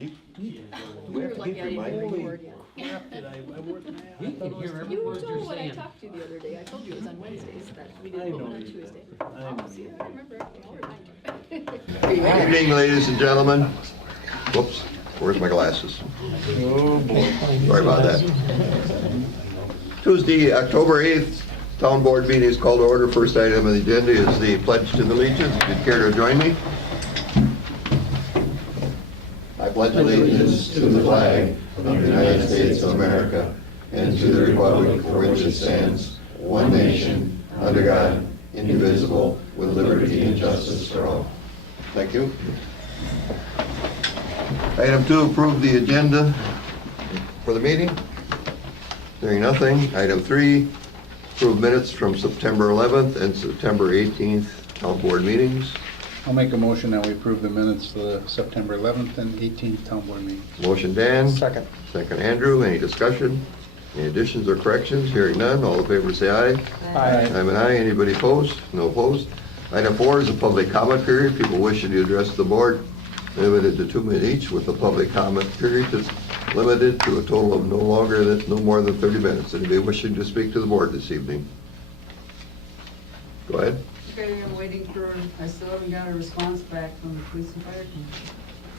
Do we have to Like, keep I didn't hear the reminding me? word yet. Crap, did I work now? He can hear every You word know you're what I saying. talked to you the other day. I told you it was on Wednesdays that we I did know one on you Tuesday. did. I know See, you I remember everything all the time. Good evening, ladies and gentlemen. Whoops, where's my glasses? Oh, boy. Sorry about that. Tuesday, October 8th, Town Board meeting is called to order. First item on the agenda is the pledge to the allegiance. If you'd care to join me. I pledge allegiance to the flag of the United States of America and to the republic for which it stands, one nation, under God, indivisible, with liberty and justice for all. Thank you. Item 2, approve the agenda for the meeting. Hearing nothing. Item 3, approve minutes from September 11th and September 18th town board meetings. I'll make a motion that we approve the minutes for the September 11th and 18th town board meeting. Motion Dan. Second. Second Andrew. Any discussion? Any additions or corrections? Hearing none. All in favor say aye. Aye. I'm an aye. Anybody opposed? No opposed. Item 4 is a public comment period. People wishing to address the board, limited to 2 minutes each, with a public comment period that's limited to a total of no more than 30 minutes. Anybody wishing to speak to the board this evening? Go ahead. Okay, I'm waiting for, I still haven't got a response back from the police and fire commission.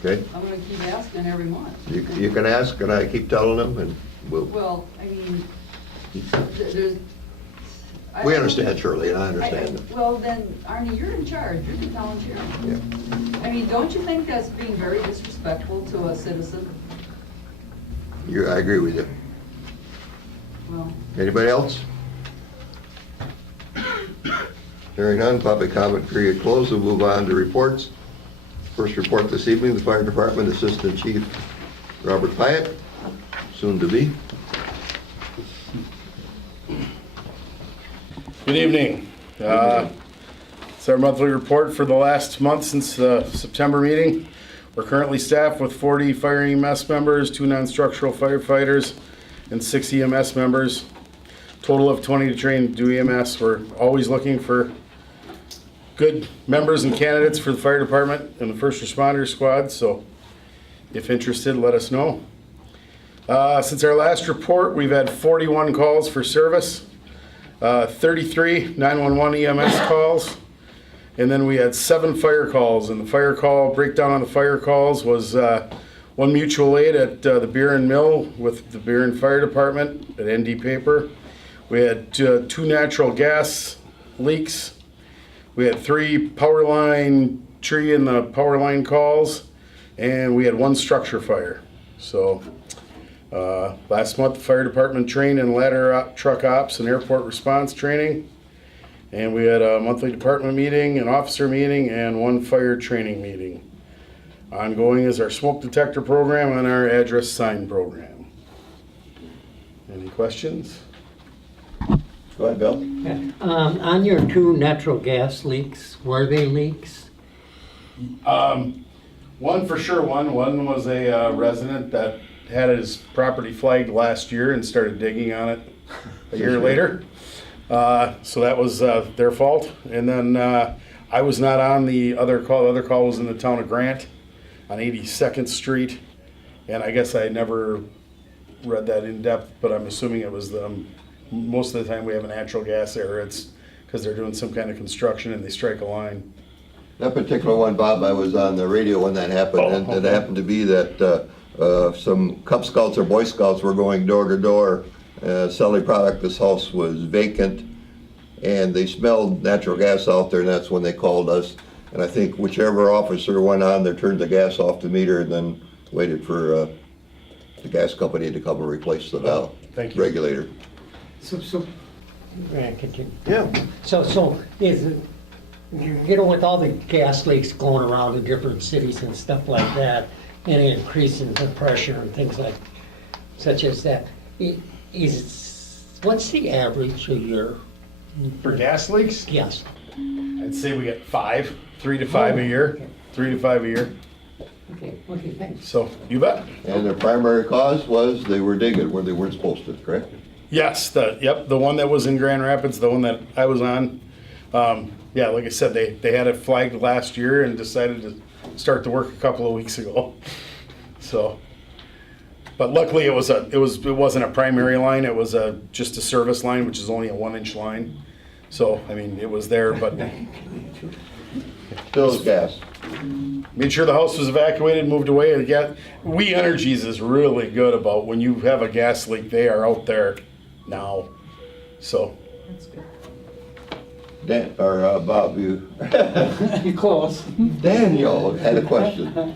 Okay? I'm gonna keep asking every month. You can ask, and I keep telling them, and we'll... Well, I mean, there's. We understand, Shirley, and I understand. Well, then, Arnie, you're in charge, you're the town chairman. Yeah. I mean, don't you think that's being very disrespectful to a citizen? I agree with you. Well, Anybody else? Hearing none, public comment period closed. We'll move on to reports. First report this evening, the Fire Department Assistant Chief Robert Pyatt, soon to be. Good evening. It's our monthly report for the last month since the September meeting. We're currently staffed with 40 fire EMS members, 2 non-structural firefighters, and 6 EMS members. Total of 20 to train to do EMS. We're always looking for good members and candidates for the fire department and the first responder squad, so if interested, let us know. Since our last report, we've had 41 calls for service, 33 911 EMS calls, and then we had 7 fire calls. And the fire call breakdown on the fire calls was one mutual aid at the Beer and Mill with the Beer and Fire Department at ND Paper. We had 2 natural gas leaks. We had 3 power line tree in the power line calls, and we had 1 structure fire. So last month, the fire department trained in ladder truck ops and airport response training. And we had a monthly department meeting, an officer meeting, and 1 fire training meeting. Ongoing is our smoke detector program and our address sign program. Any questions? Go ahead, Bill. On your 2 natural gas leaks, were they leaks? One for sure. One was a resident that had his property flagged last year and started digging on it a year later. So that was their fault. And then I was not on the other call. The other call was in the town of Grant on 82nd Street. And I guess I never read that in depth, but I'm assuming it was them. Most of the time we have a natural gas error. It's because they're doing some kind of construction and they strike a line. That particular one, Bob, I was on the radio when that happened, and it happened to be that some Cub Scouts or Boy Scouts were going door to door selling product. This house was vacant, and they smelled natural gas out there, and that's when they called us. And I think whichever officer went on there turned the gas off the meter and then waited for the gas company to come and replace the valve Thank you. regulator. So, continue. Yeah. So is it, with all the gas leaks going around in different cities and stuff like that, and increase in the pressure and things like, such as that, what's the average a year? For gas leaks? Yes. I'd say we get 5, 3 to 5 a year, Okay. 3 to 5 a year. Okay, thanks. So you bet. And their primary cause was they were digging where they weren't supposed to, correct? Yes, the one that was in Grand Rapids, the one that I was on. Yeah, like I said, they had it flagged last year and decided to start the work a couple of weeks ago. So, but luckily it wasn't a primary line. It was just a service line, which is only a 1-inch line. So, I mean, it was there, but Still is gas. made sure the house was evacuated, moved away. And yet, We Energies is really good about when you have a gas leak, they are out there now. So, That's good. Dan, or Bob, you, Close. Daniel had a question.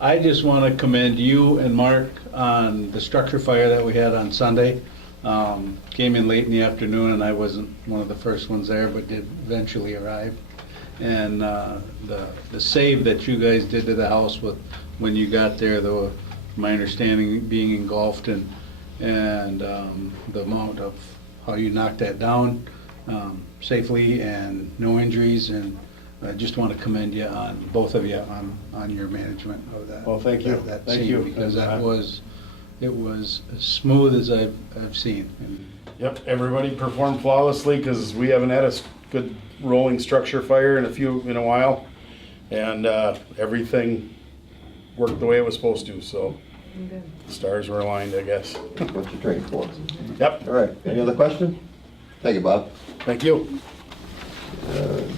I just want to commend you and Mark on the structure fire that we had on Sunday. Came in late in the afternoon and I wasn't one of the first ones there, but did eventually arrive. And the save that you guys did to the house with, when you got there, though, my understanding being engulfed and the amount of how you knocked that down safely and no injuries, and I just want to commend you on, both of you, on your management of that. Well, thank you. That Thank scene, you. because it was as smooth as I've seen. And yep, everybody performed flawlessly because we haven't had a good rolling structure fire in a while. And everything worked the way it was supposed to, so Good. stars were aligned, I guess. What you trained for. Yep, All right, any other question? Thank you, Bob. thank you.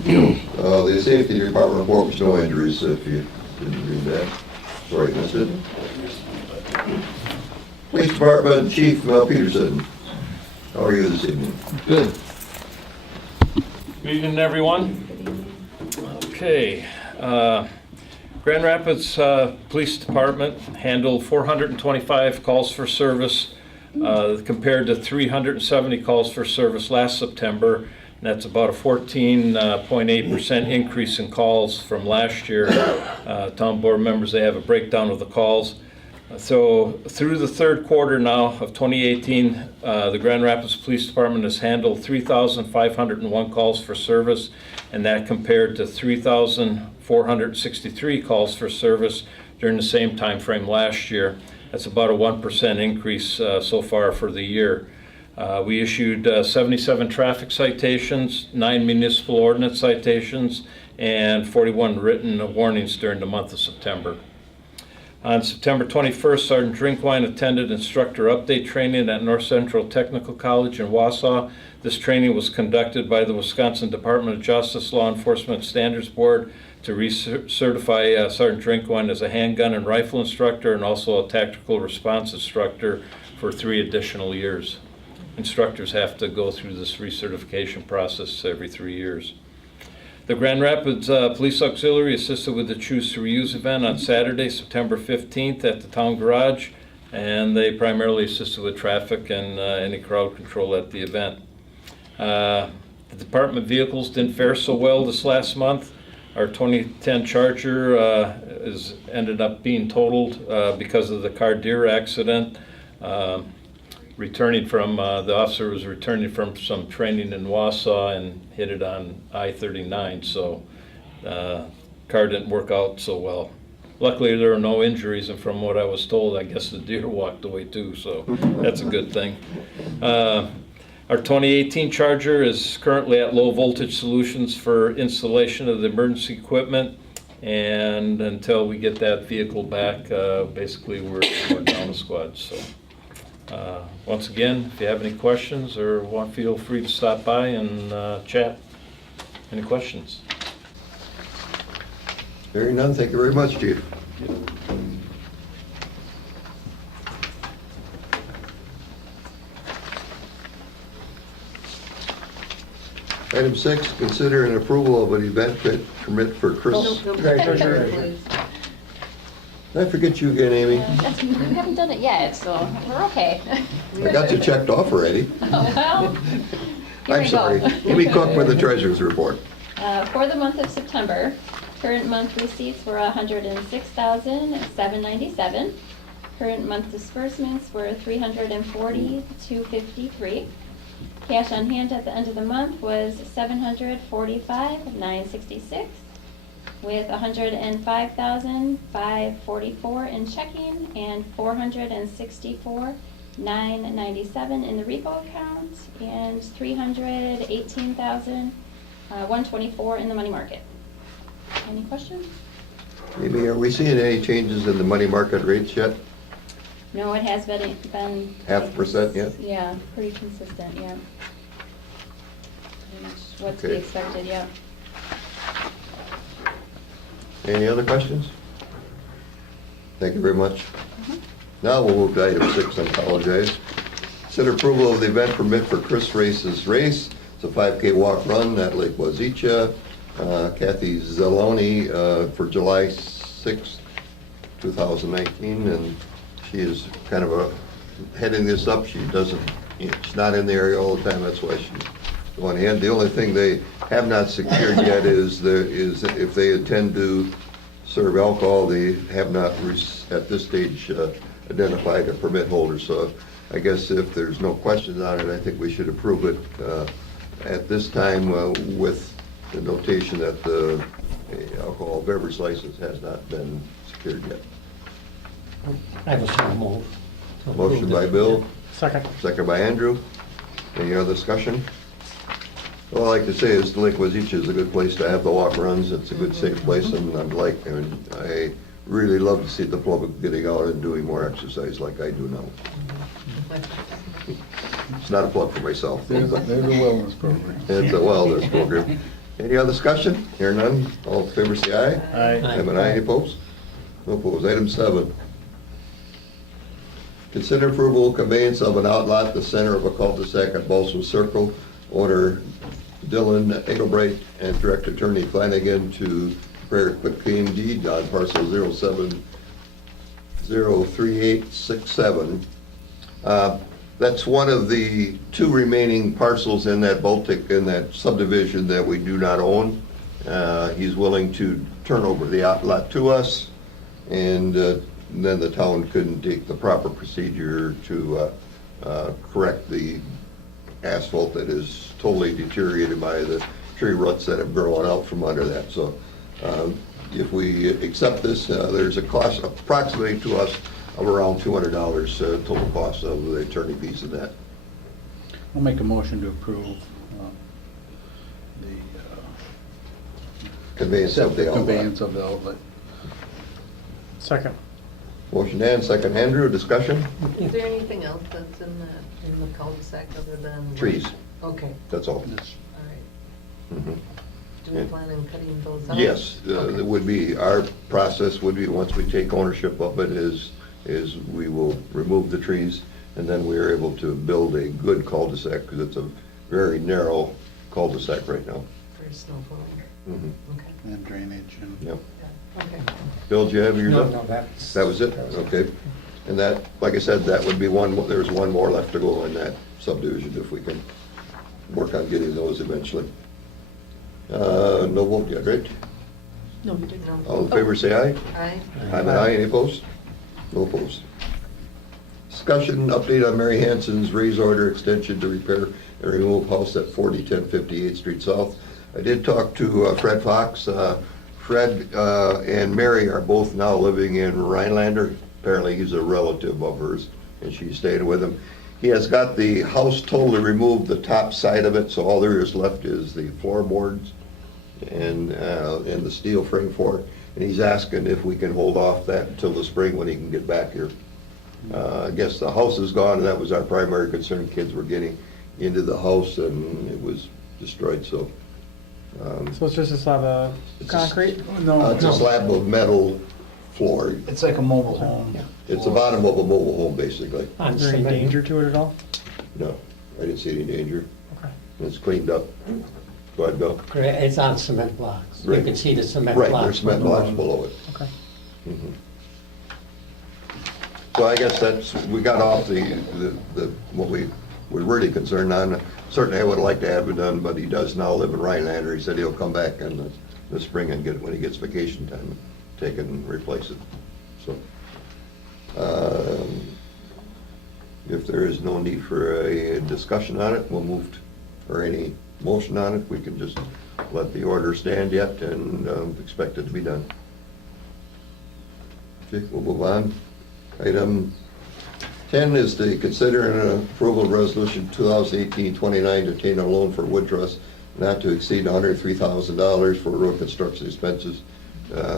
The safety department report was no injuries, if you didn't read that. Sorry, missed it. Police Department Chief Mel Peterson, how are you this evening? Good. Good evening, everyone. Okay. Grand Rapids Police Department handled 425 calls for service compared to 370 calls for service last September. And that's about a 14.8% increase in calls from last year. Town board members, they have a breakdown of the calls. So through the third quarter now of 2018, the Grand Rapids Police Department has handled 3,501 calls for service, and that compared to 3,463 calls for service during the same time frame last year. That's about a 1% increase so far for the year. We issued 77 traffic citations, 9 municipal ordinance citations, and 41 written warnings during the month of September. On September 21st, Sergeant Drinkwine attended instructor update training at North Central Technical College in Wausau. This training was conducted by the Wisconsin Department of Justice Law Enforcement Standards Board to recertify Sergeant Drinkwine as a handgun and rifle instructor and also a tactical response instructor for 3 additional years. Instructors have to go through this recertification process every 3 years. The Grand Rapids Police Auxiliary assisted with the Choose to Reuse event on Saturday, September 15th at the Town Garage, and they primarily assisted with traffic and any crowd control at the event. The department vehicles didn't fare so well this last month. Our 2010 Charger ended up being totaled because of the car deer accident. The officer was returning from some training in Wausau and hit it on I-39, so car didn't work out so well. Luckily, there were no injuries, and from what I was told, I guess the deer walked away too, so that's a good thing. Our 2018 Charger is currently at Low Voltage Solutions for installation of the emergency equipment, and until we get that vehicle back, basically we're down a squad. So. Once again, if you have any questions or feel free to stop by and chat. Any questions? Hearing none, thank you very much, Chief. Item 6, consider an approval of an event permit for Chris. Please. Did I forget you again, Amy? We haven't done it yet, so we're okay. I got you checked off already. Well, here I'm we sorry. go. Amy Cook with the Treasurer's Report. For the month of September, current month receipts were $106,797. Current month disbursements were $340,253. Cash on hand at the end of the month was $745,966, with $105,544 in checking and $464,997 in the RECO account and $318,124 in the money market. Any questions? Amy, are we seeing any changes in the money market rates yet? No, it has been. 0.5% yet? Yeah, pretty consistent, yeah. Pretty much what's to be Okay. expected, yeah. Any other questions? Thank you very much. Now we'll move to item 6, I apologize. Consider approval of the event permit for Chris Race's race. It's a 5K walk run at Lake Wazicha. Kathy Zaloni for July 6th, 2019, and she is kind of heading this up. She doesn't, she's not in the area all the time, that's why she's going ahead. The only thing they have not secured yet is if they intend to serve alcohol, they have not, at this stage, identified a permit holder. So I guess if there's no questions on it, I think we should approve it at this time with the notation that the alcohol beverage license has not been secured yet. I have a small move. to approve Motion by this. Bill, Second. second by Andrew. Any other discussion? All I like to say is Lake Wazicha is a good place to have the walk runs. It's a good, safe place, and I really love to see the public getting out and doing more exercise like I do now. It's not a plug for myself. There's a wellness program. It's a wellness program. Any other discussion? Hear none? All in favor, say aye. Aye. Have an aye, any opposed? No opposed. Item 7. Consider approval of conveyance of an outlot at the center of a cul-de-sac at Balsam Circle. Owner Dylan Engelbright and Director Attorney Flanagan to prepare a quick claim deed on parcel 0703867. That's one of the 2 remaining parcels in that subdivision that we do not own. He's willing to turn over the outlot to us, and then the town couldn't take the proper procedure to correct the asphalt that is totally deteriorated by the tree roots that have grown out from under that. So if we accept this, there's a cost approximately to us of around $200 total cost of the attorney fees of that. I'll make a motion to approve the Conveyance of the outlet. conveyance of the outlet. Second. Motion Dan, second Andrew, discussion? Is there anything else that's in the cul-de-sac other than? Trees, Okay, that's all. Yes. all right. Mhm. Do we plan on cutting those out? Yes, Okay. it would be, our process would be, once we take ownership of it, is we will remove the trees, and then we are able to build a good cul-de-sac, because it's a very narrow cul-de-sac right now. For snow plowing? Mhm. Okay, And drainage and. Yep. yeah, okay. Bill, do you have yours No, up? no, that's. That was it? Okay. And that, like I said, that would be there's one more left to go in that subdivision if we can work on getting those eventually. No vote yet, right? No, you didn't. All in favor, say aye. Aye. I'm an aye, any opposed? No opposed. Discussion, update on Mary Hanson's raise order extension to repair and remove house at 4010 58th Street South. I did talk to Fred Fox. Fred and Mary are both now living in Rhinelander. Apparently he's a relative of hers, and she's staying with him. He has got the house totally removed, the top side of it, so all there is left is the floorboards and the steel frame for it. And he's asking if we can hold off that until the spring when he can get back here. I guess the house is gone, and that was our primary concern. Kids were getting into the house, and it was destroyed, so. So it's just a slab of It's a- concrete? It's a slab of metal floor. It's like a mobile home. It's the bottom of a mobile home, basically. On Is there any cement. danger to it at all? No, I didn't see any danger. Okay. It's cleaned up. Go ahead, Bill. It's on cement blocks. You Right. can see the cement Right, blocks. there's cement blocks below it. Okay. So I guess we got off what we were really concerned on. Certainly I would like to have it done, but he does now live in Rhinelander. He said he'll come back in the spring and get it when he gets vacation time, take it and replace it. So, if there is no need for a discussion on it, we'll move, or any motion on it, we can just let the order stand yet and expect it to be done. Okay, we'll move on. Item 10 is to consider an approval of resolution 2018-29 to obtain a loan for Wood Trust not to exceed $103,000 for road construction expenses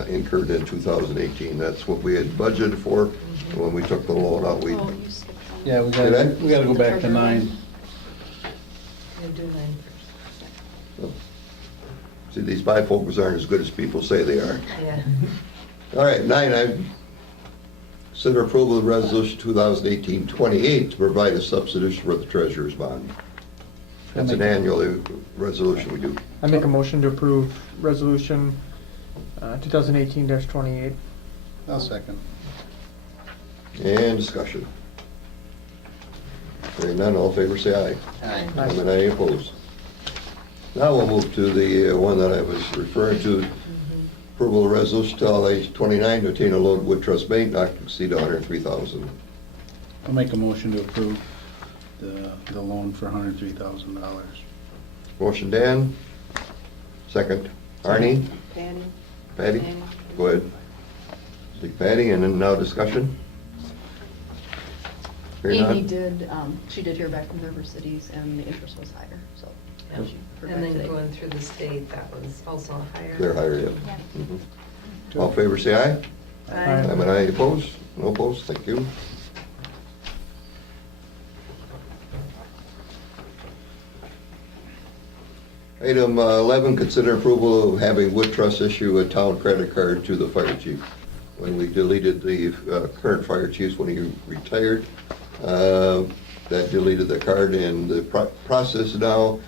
incurred in 2018. That's what we had budgeted for. When we took the loan out, we, Oh, you skipped one. Yeah, we Did I? gotta go back to 9. You do 9 first. see, these bifocals aren't as good as people say they are. Yeah. All right, 9, I consider approval of resolution 2018-28 to provide a substitution for the treasurer's bond. That's an annual resolution we do. I make a motion to approve resolution 2018-28. I'll second. And discussion. Hearing none, all in favor say aye. Aye. Aye. And any opposed? Now we'll move to the one that I was referring to. Approval of resolution to allow age 29 to attain a loan wood trust bank not to exceed 103,000. I'll make a motion to approve the loan for $103,000. Motion Dan, second Arnie, Patty. Patty, go ahead. Take Patty, and then now discussion. Hearing Amy none? did, she did hear back from River Cities and the interest was higher, so. Yeah. she heard And back then today. going through the state, that was also higher. They're higher, yeah. Yeah. Mhm. All in favor say aye. Aye. I'm an aye, opposed? No opposed, thank you. Item 11, consider approval of having Wood Trust issue a town credit card to the fire chief. When we deleted the current fire chief when he retired, that deleted the card, and the process now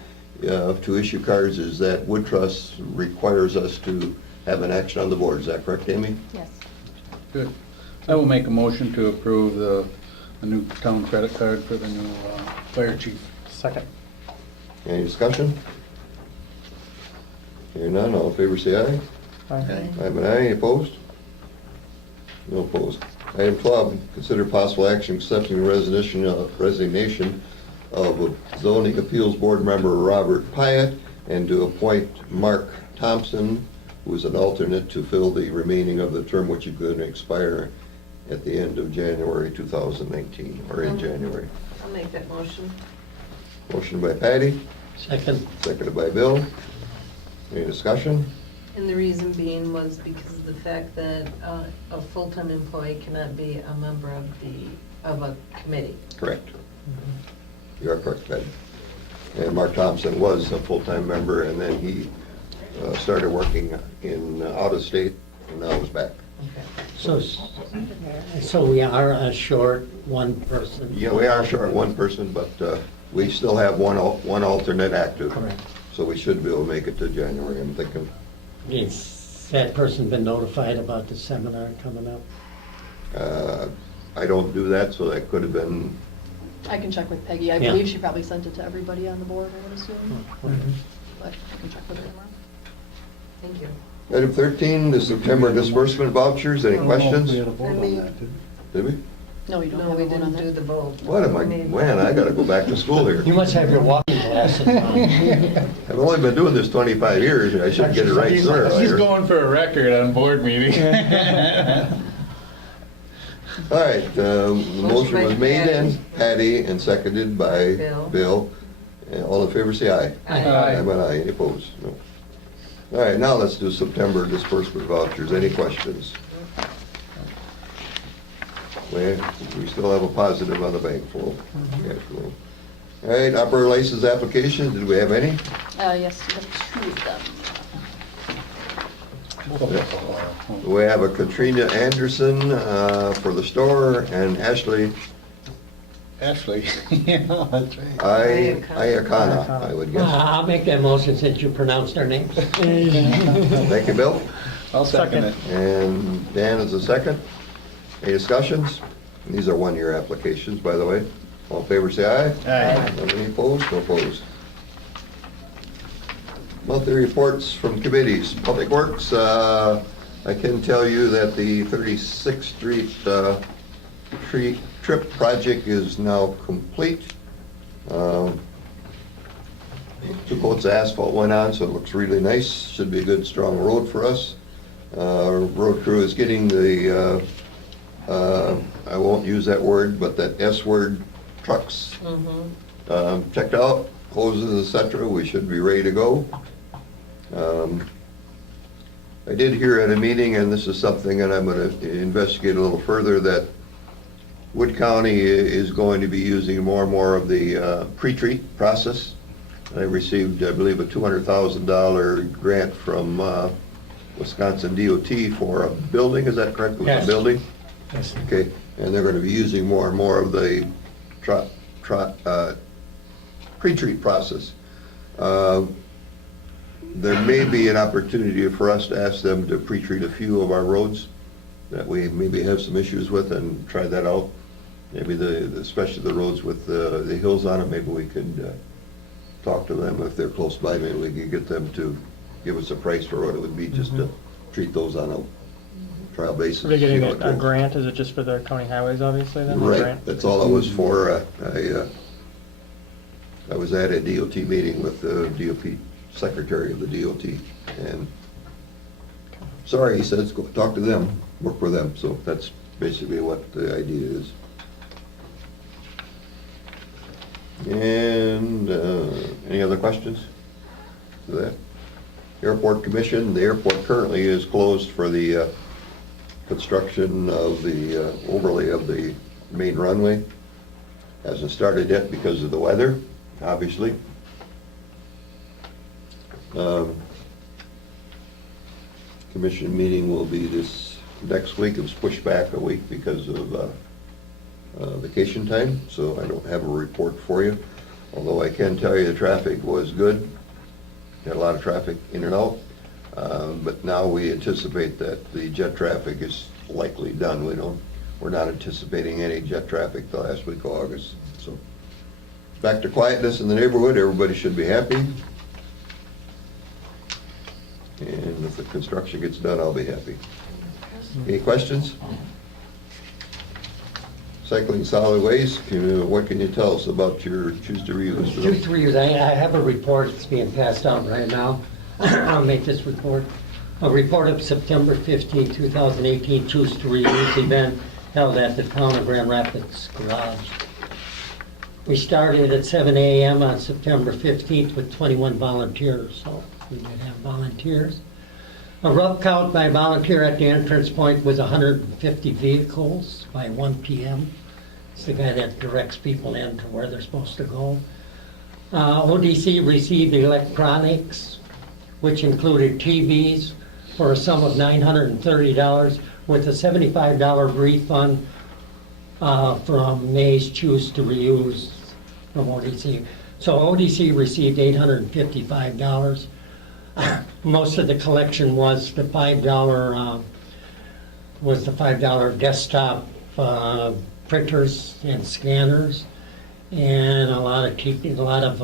to issue cards is that Wood Trust requires us to have an action on the board. Is that correct, Amy? Yes. Good. I will make a motion to approve the new town credit card for the new fire chief. Second. Any discussion? Hearing none, all in favor say aye. Aye. I'm an aye, opposed? No opposed. Item 12, consider possible action accepting the resignation of a zoning appeals board member Robert Pyatt and to appoint Mark Thompson, who is an alternate, to fill the remaining of the term which is going to expire at the end of January 2019, or in January. I'll make that motion. Motion by Patty, Second. seconded by Bill. Any discussion? And the reason being was because of the fact that a full-time employee cannot be a member of a committee. Correct. You are correct, Patty. And Mark Thompson was a full-time member, and then he started working in out of state, and now he's back. Okay. So we are short one person. Yeah, we are short one person, but we still have one alternate active. Correct. So we should be able to make it to January, I'm thinking. Has that person been notified about the seminar coming up? I don't do that, so that could have been, I can check with Peggy. I Yeah. believe she probably sent it to everybody on the board, I would assume, but I can check with her tomorrow. Thank you. item 13, the September disbursement vouchers. Any questions? We had a vote on that, didn't Did we? No, you don't No, have we a vote on didn't do that. the vote. What am I, man, I gotta go back to school here. You must have your walking glasses on. I've only been doing this 25 years, and I should get it right He's sooner or later. going for a record on board meeting. All right, the motion by was made Patty. and Patty and seconded by Bill. Bill. And all in favor, say aye. Aye. I'm an aye, any opposed? No. All right, now let's do September disbursement vouchers. Any questions? We still have a positive on the bank flow. Cash flow. All right, operator license application, did we have any? Yes, you have 2 of them. We have a Katrina Anderson for the store, and Ashley Ashley, yeah, that's right. Iacona, I would guess. I'll make that motion since you pronounced their names. Thank you, Bill. I'll second it. And Dan is the second. Any discussions? These are one-year applications, by the way. All in favor, say aye. Aye. Any opposed? No opposed. Monthly reports from committees. Public Works, I can tell you that the 36th Street tree trip project is now complete. 2 coats of asphalt went on, so it looks really nice. Should be a good, strong road for us. Road crew is getting the, I won't use that word, but that S word, trucks, checked out, closes, et cetera. We should be ready to go. I did hear at a meeting, and this is something that I'm going to investigate a little further, that Wood County is going to be using more and more of the pre-treat process. I received, I believe, a $200,000 grant from Wisconsin DOT for a building, is that correct? It was Yes. a building? Yes. Okay, and they're going to be using more and more of the pre-treat process. There may be an opportunity for us to ask them to pre-treat a few of our roads that we maybe have some issues with and try that out. Maybe especially the roads with the hills on it, maybe we could talk to them if they're close by. Maybe we could get them to give us a price for what it would be just to treat those on a trial basis. Are they getting see how it a goes. grant? Is it just for the county highways, obviously, then? the Right, grant? that's all it was for. I was at a DOT meeting with the DOT secretary of the DOT, and sorry, he says, go talk to them, work for them, so that's basically what the idea is. And any other questions to that? Airport Commission, the airport currently is closed for the construction of the overlay of the main runway. Hasn't started yet because of the weather, obviously. Commission meeting will be this next week. It was pushed back a week because of vacation time, so I don't have a report for you. Although I can tell you the traffic was good. Had a lot of traffic in and out. But now we anticipate that the jet traffic is likely done. We're not anticipating any jet traffic the last week of August. So back to quietness in the neighborhood. Everybody should be happy. And if the construction gets done, I'll be happy. Any questions? Cycling solid waste, what can you tell us about your choose to reuse? Choose to reuse, I have a report that's being passed out right now. I'll make this report. A report of September 15, 2018 Choose to Reuse event held at the town of Grand Rapids Garage. We started at 7 a.m. on September 15th with 21 volunteers, so we did have volunteers. A rough count by volunteer at the entrance point was 150 vehicles by 1 p.m. It's the guy that directs people in to where they're supposed to go. ODC received electronics, which included TVs for a sum of $930 with a $75 refund from May's Choose to Reuse from ODC. So ODC received $855. Most of the collection was the $5 desktop printers and scanners, and a lot of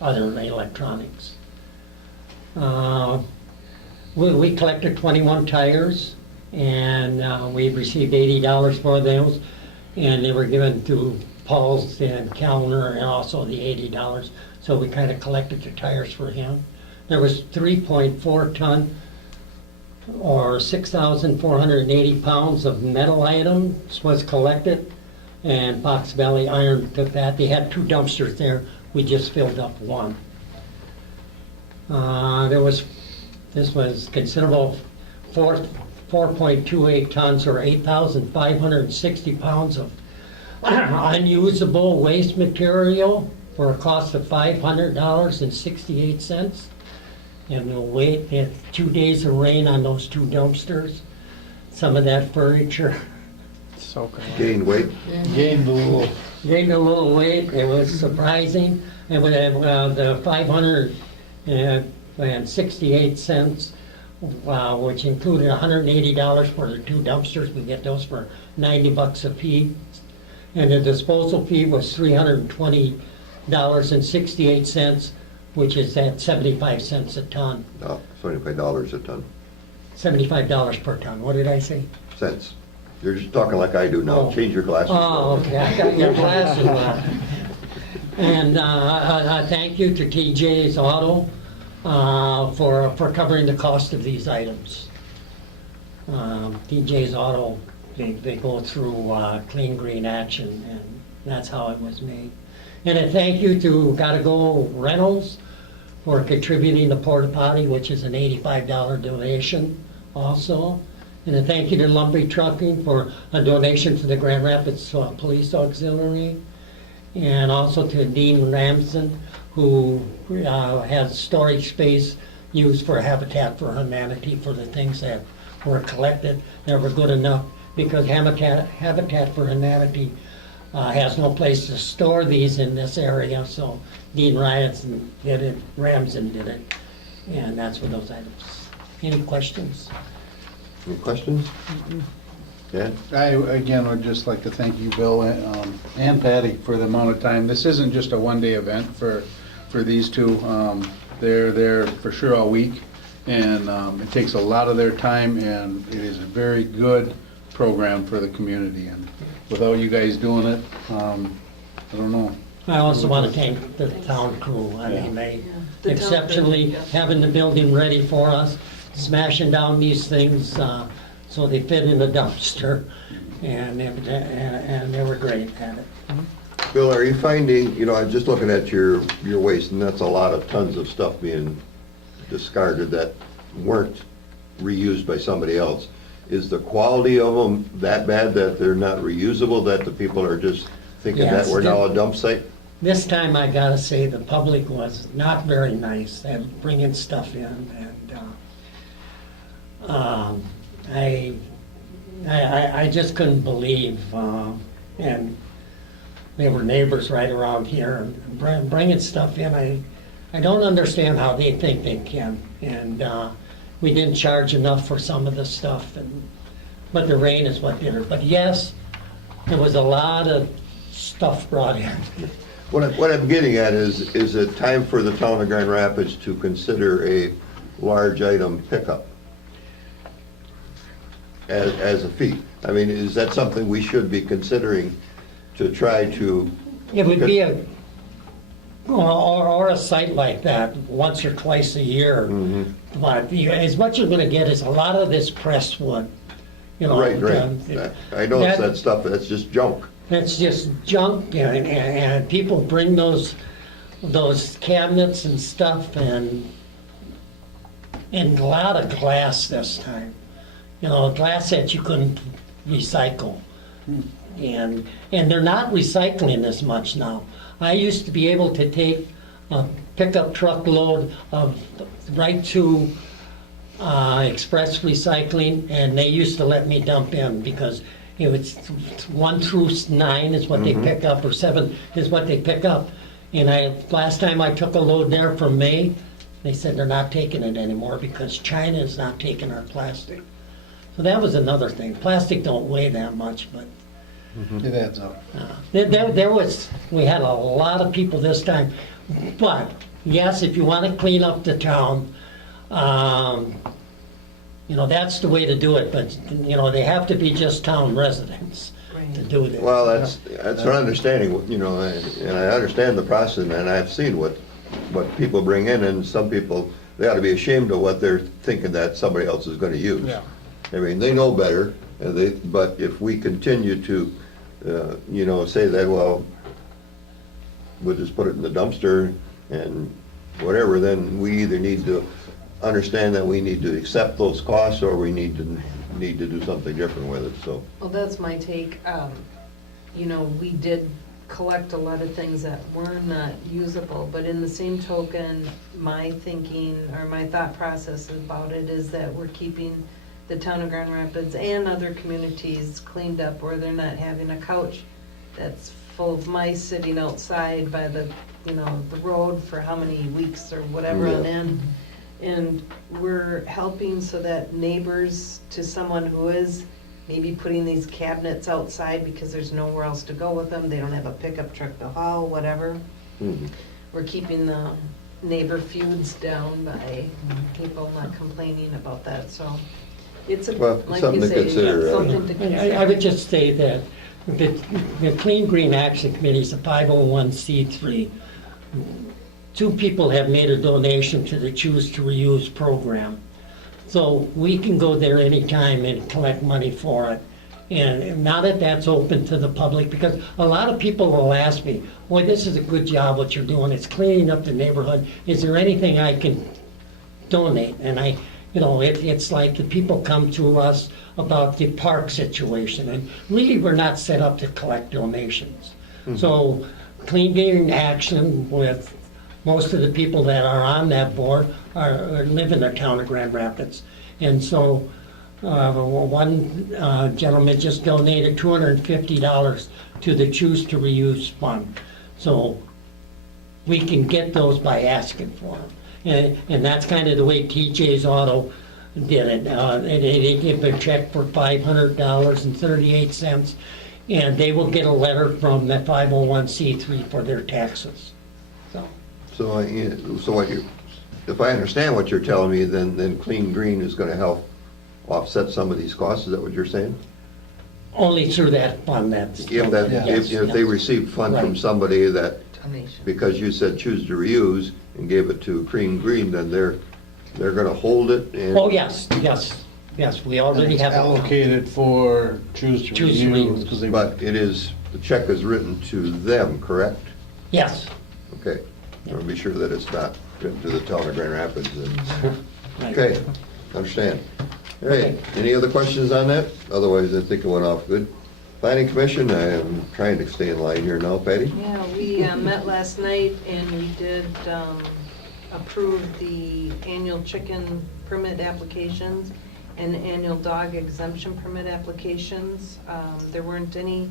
other electronics. We collected 21 tires, and we received $80 for those, and they were given to Paul's and Kellner, and also the $80. So we kind of collected the tires for him. There was 3.4 ton or 6,480 pounds of metal items was collected, and Fox Valley Iron took that. They had 2 dumpsters there. We just filled up one. This was considerable, 4.28 tons or 8,560 pounds of unusable waste material for a cost of $500.68. And we'll wait, we had 2 days of rain on those 2 dumpsters. Some of that furniture Soaking wet. Gained weight? Gained a little. gained a little weight. It was surprising. And with the 568 cents, which included $180 for the 2 dumpsters. We get those for $90 a piece. And the disposal fee was $320.68, which is at 75 cents a ton. No, $75 a ton. $75 per ton. What did I say? Cents. You're just talking like I do now. Oh. Change your glasses. Oh, okay, I got your glasses on. And thank you to TJ's Auto for covering the cost of these items. TJ's Auto, they go through Clean Green Action, and that's how it was made. And a thank you to Gotta Go Rentals for contributing to Porta Potty, which is an $85 donation also. And a thank you to Lumbee Trucking for a donation to the Grand Rapids Police Auxiliary. And also to Dean Ramsden, who has storage space used for Habitat for Humanity for the things that were collected that were good enough, because Habitat for Humanity has no place to store these in this area, so Dean Ramsden did it, and that's for those items. Any questions? Any questions? Dan? I, again, would just like to thank you, Bill, and Patty, for the amount of time. This isn't just a one-day event for these two. They're there for sure all week, and it takes a lot of their time, and it is a very good program for the community. And without you guys doing it, I don't know. I also want to thank the town crew. I mean, they The town exceptionally crew, yeah. having the building ready for us, smashing down these things so they fit in the dumpster, and they were great at it. Bill, are you finding, you know, I'm just looking at your waste, and that's a lot of tons of stuff being discarded that weren't reused by somebody else. Is the quality of them that bad that they're not reusable, that the people are just thinking that Yes, we're now a dump site? This time, I gotta say, the public was not very nice at bringing stuff in, and I just couldn't believe, and they were neighbors right around here, and bringing stuff in, I don't understand how they think they can, and we didn't charge enough for some of the stuff, but the rain is what did it. But yes, there was a lot of stuff brought in. What I'm getting at is it time for the town of Grand Rapids to consider a large item pickup as a fee? I mean, is that something we should be considering to try to? It would be or a site like that, once or twice a year. But as much you're gonna get is a lot of this pressed wood, you know. Right. I know it's that stuff, that's just junk. It's just junk, and people bring those cabinets and stuff, and a lot of glass this time. You know, glass that you couldn't recycle. And they're not recycling as much now. I used to be able to take a pickup truckload of right to Express Recycling, and they used to let me dump in because it was 1 through 9 is what they pick up, or 7 is what they pick up. And last time I took a load there from May, they said they're not taking it anymore because China is not taking our plastic. So that was another thing. Plastic don't weigh that much, but It adds up. we had a lot of people this time. But yes, if you want to clean up the town, you know, that's the way to do it. But, you know, they have to be just town residents to do this. Well, that's an understanding, you know, and I understand the process, and I've seen what people bring in, and some people, they ought to be ashamed of what they're thinking that somebody else is gonna use. Yeah. I mean, they know better, but if we continue to, you know, say that, well, we'll just put it in the dumpster and whatever, then we either need to understand that we need to accept those costs, or we need to do something different with it, so. Well, that's my take. You know, we did collect a lot of things that were not usable, but in the same token, my thinking or my thought process about it is that we're keeping the town of Grand Rapids and other communities cleaned up, where they're not having a couch that's full of mice sitting outside by the, you know, the road for how many weeks or whatever on end. And we're helping so that neighbors to someone who is maybe putting these cabinets outside because there's nowhere else to go with them, they don't have a pickup truck to haul, whatever. We're keeping the neighbor feuds down by people not complaining about that, so it's Well, like something you to say, consider, something to consider. I would just say that the Clean Green Action Committee is a 501c3. 2 people have made a donation to the Choose to Reuse program. So we can go there anytime and collect money for it. And now that that's open to the public, because a lot of people will ask me, boy, this is a good job what you're doing, it's cleaning up the neighborhood, is there anything I can donate? And it's like the people come to us about the park situation, and really, we're not set up to collect donations. So Clean Green Action, with most of the people that are on that board live in the town of Grand Rapids. And so one gentleman just donated $250 to the Choose to Reuse Fund. So we can get those by asking for them. And that's kind of the way TJ's Auto did it. They give a check for $500.38, and they will get a letter from the 501c3 for their taxes. So if I understand what you're telling me, then Clean Green is gonna help offset some of these costs, is that what you're saying? Only through that fund, that's. If they receive funds from Right. somebody that, Donation. because you said choose to reuse and gave it to Clean Green, then they're gonna hold it and. Oh, yes, we already have. it. Allocated for choose to Choose to reuse, reuse. because they. But the check is written to them, correct? Yes. Okay, I want to be sure that it's not written to the town of Grand Rapids. Right. Okay, understand. All right, any other questions on that? Otherwise, I think it went off good. Planning Commission, I am trying to stay in line here now, Patty. Yeah, we met last night and we did approve the annual chicken permit applications and annual dog exemption permit applications. There weren't any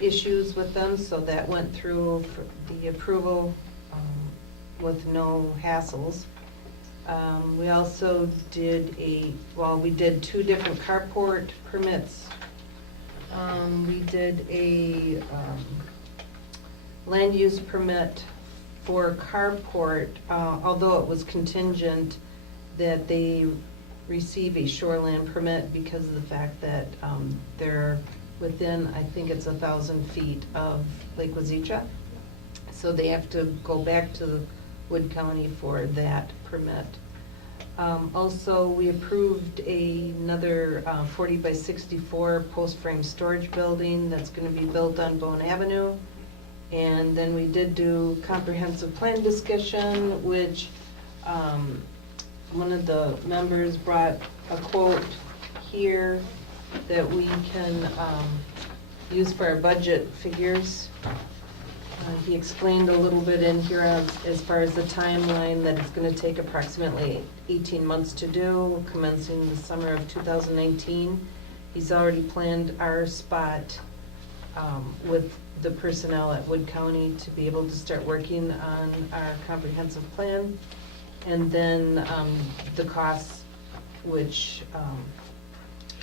issues with them, so that went through for the approval with no hassles. We also did we did 2 different carport permits. We did a land use permit for carport, although it was contingent that they receive a shoreland permit because of the fact that they're within, I think it's 1,000 feet of Lake Wazeecha. So they have to go back to Wood County for that permit. Also, we approved another 40 by 64 post frame storage building that's going to be built on Bone Avenue. And then we did do comprehensive plan discussion, which one of the members brought a quote here that we can use for our budget figures. He explained a little bit in here as far as the timeline, that it's going to take approximately 18 months to do, commencing the summer of 2019. He's already planned our spot with the personnel at Wood County to be able to start working on our comprehensive plan. And then the costs, which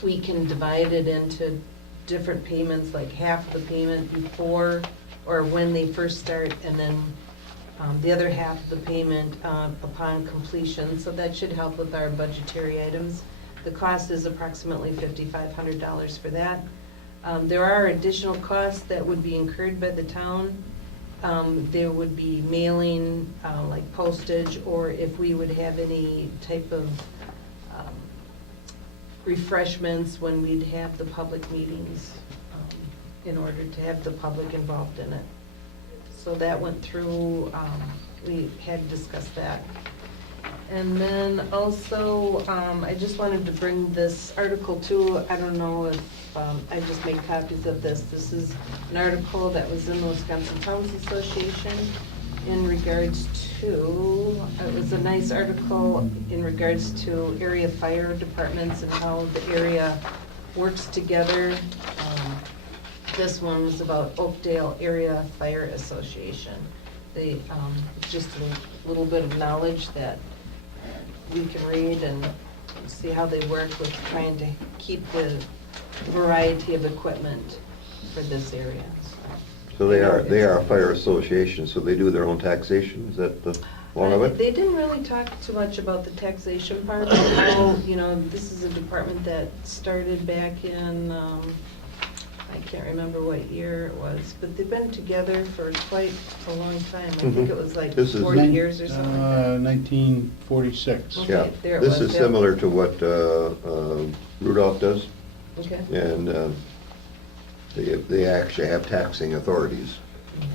we can divide it into different payments, like half the payment before or when they first start, and then the other half of the payment upon completion. So that should help with our budgetary items. The cost is approximately $5,500 for that. There are additional costs that would be incurred by the town. There would be mailing, like postage, or if we would have any type of refreshments when we'd have the public meetings, in order to have the public involved in it. So that went through, we had discussed that. And then also, I just wanted to bring this article too. I don't know if I just made copies of this. This is an article that was in the Wisconsin Towns Association in regards to, it was a nice article in regards to area fire departments and how the area works together. This one was about Oakdale Area Fire Association. They, just a little bit of knowledge that we can read and see how they work with trying to keep the variety of equipment for this area. So they are a fire association, so they do their own taxation, is that the long of it? They didn't really talk too much about the taxation part, although, this is a department that started back in, I can't remember what year it was, but they've been together for quite a long time. I think it was like This is 40 years or something like that. 1946. Okay, Yeah, there it this was, is yeah. similar to what Rudolph does. Okay. And they actually have taxing authorities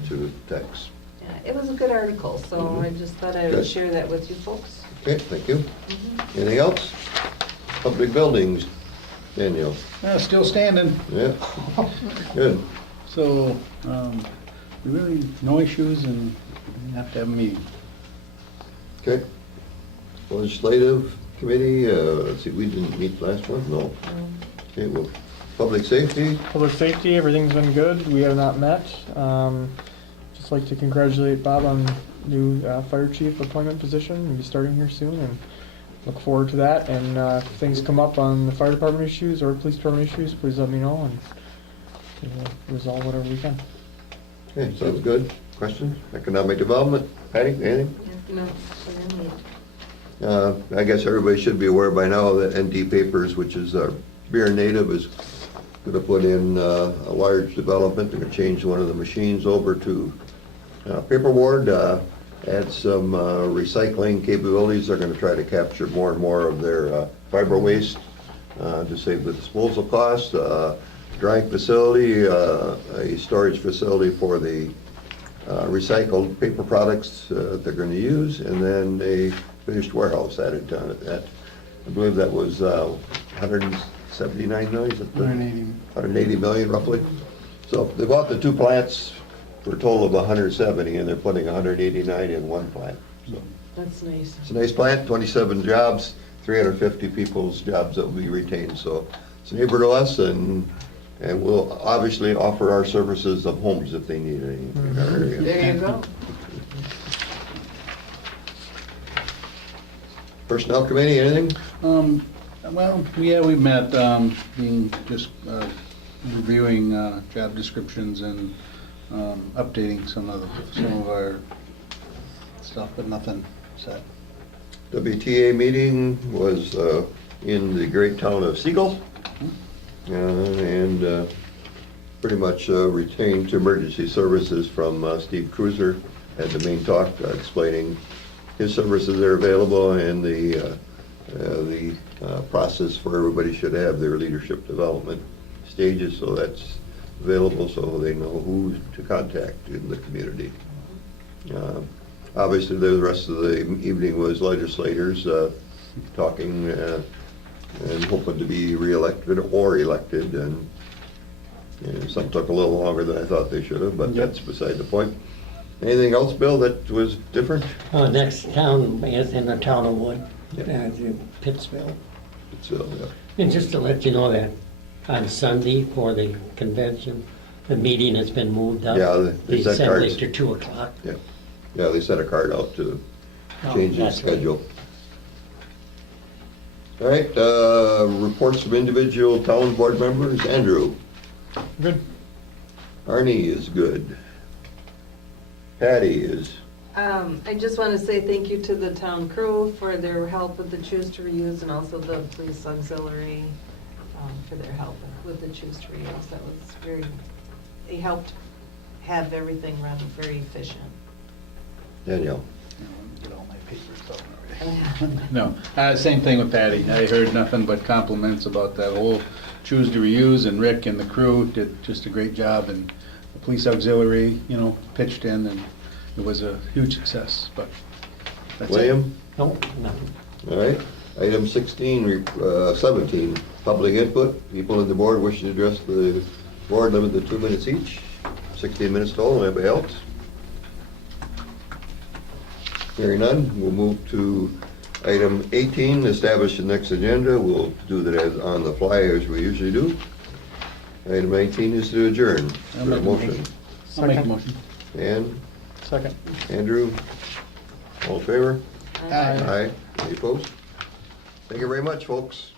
to tax. Yeah, it was a good article, so I just thought I would Good. share that with you folks. Okay, thank you. Anything else? Public buildings, Daniel. Still standing. Yeah, good. So, really, no issues, and we have to have a meeting. Okay. Legislative committee, let's see, we didn't meet last month, no. Okay, well, public safety, Public safety, everything's been good. We have not met. Just like to congratulate Bob on new fire chief appointment position. He'll be starting here soon, and look forward to that. And if things come up on the fire department issues or police department issues, please let me know, and we'll resolve whatever we can. okay, sounds good. Questions? Economic development, Patty, anything? No, so you're neat. I guess everybody should be aware by now that ND Papers, which is Beer Native, is gonna put in a large development. They're gonna change one of the machines over to paperboard, add some recycling capabilities. They're gonna try to capture more and more of their fiber waste to save the disposal cost. Drying facility, a storage facility for the recycled paper products they're gonna use, and then a finished warehouse added on it. That, I believe that was 179 million? Is it the- 180 million roughly. So they bought the two plants for a total of 170, and they're putting 189 in one plant. So That's nice. it's a nice plant, 27 jobs, 350 people's jobs that will be retained. So it's a neighbor to us, and we'll obviously offer our services of homes if they need any in our area. There you go. Personnel committee, anything? Well, yeah, we met, being just reviewing job descriptions and updating some of our stuff, but nothing set. WTA meeting was in the great town of Siegel, and pretty much retained to emergency services from Steve Cruiser. Had the main talk explaining his services that are available and the process for everybody should have their leadership development stages, so that's available so they know who to contact in the community. Obviously, the rest of the evening was legislators talking and hoping to be reelected or elected, and some took a little longer than I thought they should have, but that's beside the point. Anything else, Bill, that was different? Next town is in the town of Wood, Yep. in Pittsville. It's, And just to let you know that on Sunday for the convention, the meeting has been moved up. Yeah, they The set assembly cards. to 2 o'clock. Yeah, they sent a card out to change the that's right. schedule. All right, reports from individual town board members. Andrew? Good. Arnie is good. Patty is, I just want to say thank you to the town crew for their help with the Choose to Reuse, and also the police auxiliary for their help with the Choose to Reuse. That was very, they helped have everything run very efficient. Danielle? Get all my papers out already. No, same thing with Patty. I heard nothing but compliments about that whole Choose to Reuse, and Rick and the crew did just a great job, and the police auxiliary, pitched in, and it was a huge success, but that's it. William? No, nothing. All right. Item 17, public input. People on the board wish to address the board, limit to 2 minutes each. 16 minutes total. Anybody else? Hearing none, we'll move to item 18, establish the next agenda. We'll do that as on the fly as we usually do. Item 19 is to adjourn. I'll make a Motion. I'll make a motion. And Second. Andrew, all in favor? Aye. Aye. Any opposed? Thank you very much, folks.